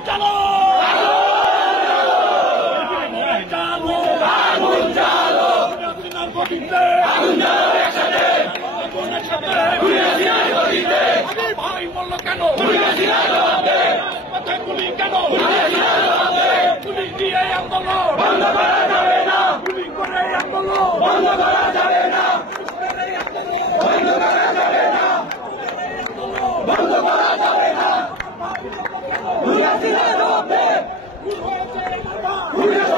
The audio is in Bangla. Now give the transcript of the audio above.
চালো ভাই বললো কেন গুলি কেন পুলিশ দিয়ে আন্দোলন বন্ধ করা যাবে না গুলি করে আন্দোলন বন্ধ করা যাবে না বন্ধ করা যাবে না বন্ধ করা যাবে না পুলিশ